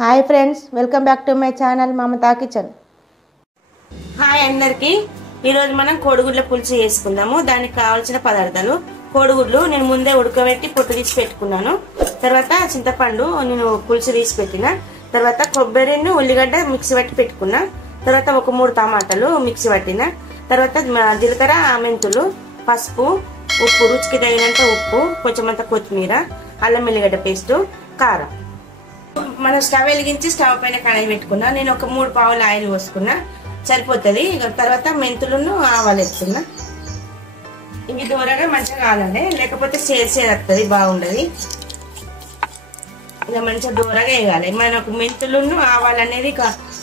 Hi friends, welcome back to my channel Mamata kitchen. Hi అందరికి. ఈరోజు మనం కోడిగుడ్ల పులుసు చేసుకుందాము. దానికి కావాల్సిన పదార్థాలు: కోడిగుడ్లు నేను ముందే ఉడకబెట్టి పొట్టు తీసి పెట్టుకున్నాను. తర్వాత చింతపండు నేను పులుసు తీసి పెట్టిన. తర్వాత కొబ్బరిని ఉల్లిగడ్డ మిక్సీ పట్టి పెట్టుకున్నా. తర్వాత ఒక 3 టమాటాలు మిక్సీ పట్టిన. తర్వాత జీలకర్ర, మెంతులు, పసుపు, ఉప్పు, రుచికి తగినంత ఉప్పు, కొంచెం అంత కొత్తిమీర, అల్లం వెల్లిగడ్డ పేస్టు, కారం. మనం స్టవ్ వెలిగించి స్టవ్ పైన కడాయి పెట్టుకున్నా. నేను ఒక 3 పావులు ఆయిల్ పోసుకున్నా, సరిపోతుంది. తర్వాత మెంతులను ఆవాలు ఎత్తుకున్నా. ఇవి దూరగా మంచిగా కావాలండి, లేకపోతే సేసేది వస్తుంది, బాగుండదు. ఇలా మంచిగా దూరగా వేయాలి. మనకు మెంతులను ఆవాలు అనేది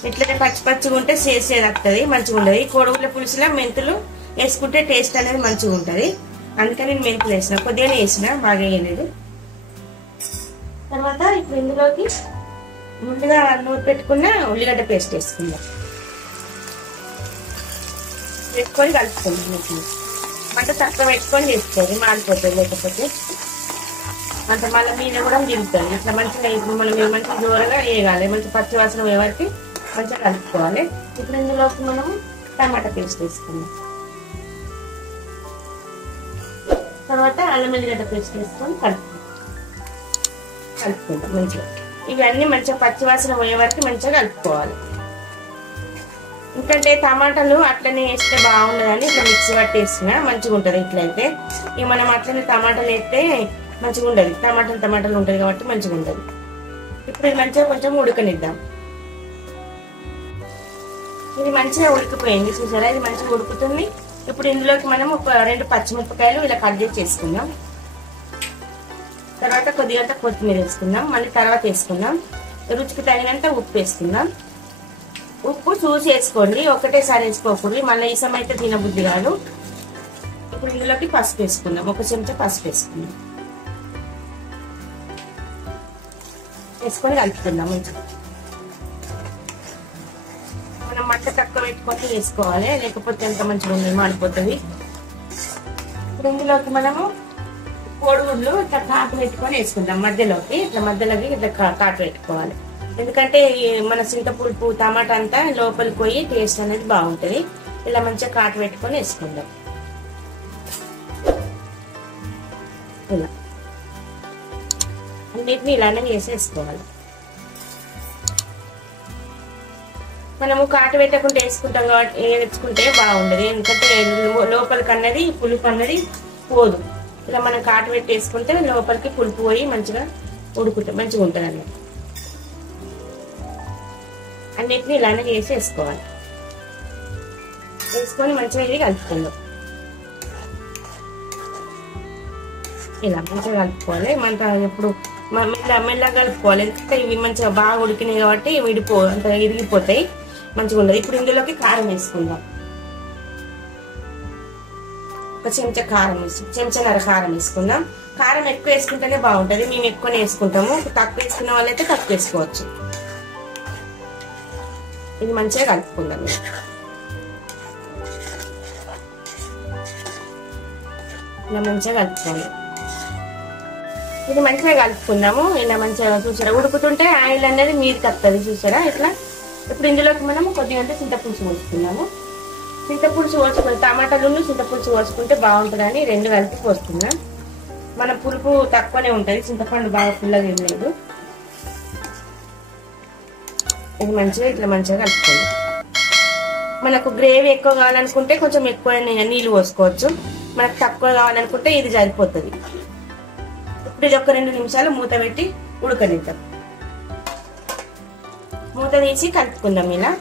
ఎట్లయితే పచ్చి పచ్చిగా ఉంటే సేసేది వస్తుంది, మంచిగా ఉండదు. కోడిగుడ్ల పులుసులో మెంతులు వేసుకుంటే టేస్ట్ అనేది మంచిగా ఉంటుంది. అందుకని నేను మెంతులు వేసిన, కొద్దిగానే వేసిన, బాగా వేయలేదు. తర్వాత ఇప్పుడు ఇందులోకి ముందుగా నూనె పెట్టుకున్న ఉల్లిగడ్డ పేస్ట్ వేసుకుందాం. పెట్టుకొని కలుపుకుందాం. మంట తక్కువ పెట్టుకొని చేసుకోవాలి, మాడిపోతుంది. లేకపోతే అంత మళ్ళీ మీద కూడా దిగుతుంది. ఇట్లా మంచిగా మనం మంచిగా దూరంగా వేయగాలి. మంచి పచ్చి వాసన వేయడానికి మంచిగా కలుపుకోవాలి. ఇప్పుడు ఇందులోకి మనం టమాటా పేస్ట్ వేసుకుందాం. తర్వాత అల్లం వెల్లిగడ్డ పేస్ట్ వేసుకొని కలుపుకుంటాం మంచిగా. ఇవన్నీ మంచిగా పచ్చివాసన పోయే వరకు మంచిగా కలుపుకోవాలి. ఎందుకంటే టమాటాలు అట్లనే వేస్తే బాగుండదని ఇట్లా మిక్సీ పట్టి వేసిన మంచిగా ఉంటుంది. ఇట్లయితే ఇక మనం అట్లనే టమాటాలు వేస్తే మంచిగా ఉండదు. టమాటాలు ఉంటుంది కాబట్టి మంచిగా ఉండదు. ఇప్పుడు ఇది మంచిగా కొంచెం ఉడకనిద్దాం. ఇది మంచిగా ఉడికిపోయింది, చూసారా? ఇది మంచిగా ఉడుకుతుంది. ఇప్పుడు ఇందులోకి మనం ఒక 2 పచ్చిమిరపకాయలు ఇలా కట్ చేసి వేసుకుందాం. తర్వాత కొద్దిగా కొత్తిమీర వేసుకుందాం. మళ్ళీ తర్వాత వేసుకుందాం. రుచికి తగినంత ఉప్పు వేసుకుందాం. ఉప్పు చూసి వేసుకోండి, ఒకటేసారి వేసుకోకూడదు, మళ్ళీ ఈ సమయం అయితే తినబుద్ధి కాదు. ఇప్పుడు ఇందులోకి పసుపు వేసుకుందాం. 1 చెంచా పసుపు వేసుకుందాం. వేసుకొని కలుపుకుందాం మంచిగా. మనం మంట తక్కువ పెట్టుకొని వేసుకోవాలి, లేకపోతే ఎంత మంచిగా ఉంది, మాడిపోతుంది. ఇప్పుడు ఇందులోకి మనము కోడిగుడ్లు ఇట్లా కాటు పెట్టుకొని వేసుకుందాం. మధ్యలోకి ఇట్లా కాటు పెట్టుకోవాలి. ఎందుకంటే మన చింతపులుపు టమాటా అంతా లోపలికి పోయి టేస్ట్ అనేది బాగుంటుంది. ఇలా మంచిగా కాటు పెట్టుకొని వేసుకుందాం. ఇలా అన్నిటిని ఇలానే వేసేసుకోవాలి. మనము కాటు పెట్టకుండా వేసుకుంటాం కాబట్టి వేసుకుంటే బాగుండదు. ఎందుకంటే లోపలికి అన్నది పులుపు అన్నది పోదు. ఇలా మనం కాటు పెట్టి వేసుకుంటే లోపలికి పులుపు పోయి మంచిగా ఉడుకుంటాం, మంచిగా ఉంటుంది అన్నమాట. అన్నిటిని ఇలానే చేసి వేసుకోవాలి. వేసుకొని మంచిగా ఇది కలుపుకుందాం. ఇలా మంచిగా కలుపుకోవాలి. మంట ఎప్పుడు మెల్లగా కలుపుకోవాలి. ఎందుకంటే ఇవి మంచిగా బాగా ఉడికినాయి కాబట్టి అంత ఇరిగిపోతాయి, మంచిగా ఉండదు. ఇప్పుడు ఇందులోకి కారం వేసుకుందాం. 1 చెంచా కారం చెంచాన్నర కారం వేసుకుందాం. కారం ఎక్కువ వేసుకుంటేనే బాగుంటుంది. మేము ఎక్కువనే వేసుకుంటాము. తక్కువ వేసుకున్న వాళ్ళైతే తక్కువ వేసుకోవచ్చు. ఇది మంచిగా కలుపుకుందాం. ఇలా మంచిగా కలుపుకోవాలి. ఇది మంచిగా కలుపుకుందాము. ఇలా మంచిగా చూసారా ఉడుకుతుంటే ఆయిల్ అనేది మీదకి వస్తుంది, చూసారా ఇట్లా. ఇప్పుడు ఇందులోకి మనం కొద్దిగా చింతపులుసు పోసుకుందాము. చింతపులుసు పోసుకుని టమాటాలు చింతపులుసు పోసుకుంటే బాగుంటుందని 2 కలిపి పోసుకున్నాం. మన పులుపు తక్కువనే ఉంటుంది, చింతపండు బాగా పుల్లగా ఏం లేదు. ఇది మంచిగా ఇట్లా మంచిగా కలుపుకోండి. మనకు గ్రేవీ ఎక్కువ కావాలనుకుంటే కొంచెం ఎక్కువ నీళ్ళు పోసుకోవచ్చు. మనకు తక్కువ కావాలనుకుంటే ఇది సరిపోతుంది. ఇప్పుడు ఇది ఒక 2 నిమిషాలు మూత పెట్టి ఉడకనిద్దాం. మూత తీసి కలుపుకుందాం. ఇలా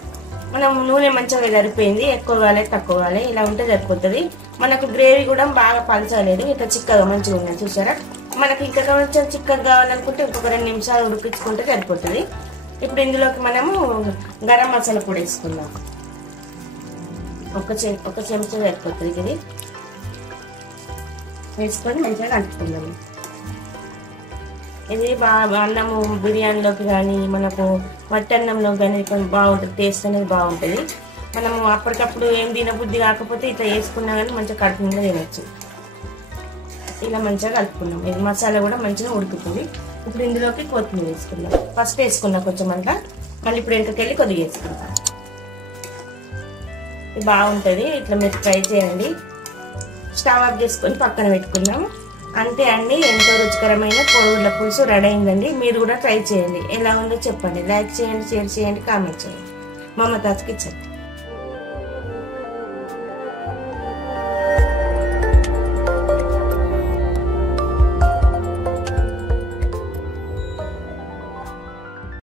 మనం నూనె మంచిగా సరిపోయింది, ఎక్కువ కావాలి తక్కువ కావాలి ఇలా ఉంటే సరిపోతుంది. మనకు గ్రేవీ కూడా బాగా పలచలేదు, ఇట్లా చిక్కగా మంచిగా ఉన్నది, చూసారా? మనకి ఇంకా కొంచెం చిక్కగా కావాలనుకుంటే ఇంకొక 2 నిమిషాలు ఉడికించుకుంటే సరిపోతుంది. ఇప్పుడు ఇందులోకి మనము గరం మసాలా పొడి వేసుకుందాం. ఒక చెంచా సరిపోతుంది. ఇది వేసుకొని మంచిగా కలుపుకుందాము. ఇది బాగా అన్నము బిర్యానీలోకి కానీ మనకు మట్టన్నంలోకి కానీ కొంచెం బాగుంటుంది, టేస్ట్ అనేది బాగుంటుంది. మనము అప్పటికప్పుడు ఏం తినబుద్ధి కాకపోతే ఇట్లా వేసుకున్నా కానీ మంచిగా కడుపు నిండా తినచ్చు. ఇలా మంచిగా కలుపుకున్నాం. ఇది మసాలా కూడా మంచిగా ఉడుకుతుంది. ఇప్పుడు ఇందులోకి కొత్తిమీర వేసుకుందాం. ఫస్ట్ వేసుకున్నా కొంచెం అంట, మళ్ళీ ఇప్పుడు వెనకకెళ్ళి కొద్దిగా వేసుకుందాం. ఇది బాగుంటుంది, ఇట్లా మీరు ట్రై చేయండి. స్టవ్ ఆఫ్ చేసుకొని పక్కన పెట్టుకుందాము. అంతే అండి, ఎంతో రుచికరమైన కోడిగుడ్ల పులుసు రెడీ అయిందండి. మీరు కూడా ట్రై చేయండి. ఎలా ఉందో చెప్పండి. లైక్ చేయండి, షేర్ చేయండి, కామెంట్ చేయండి. మమతాజ్ కిచెన్.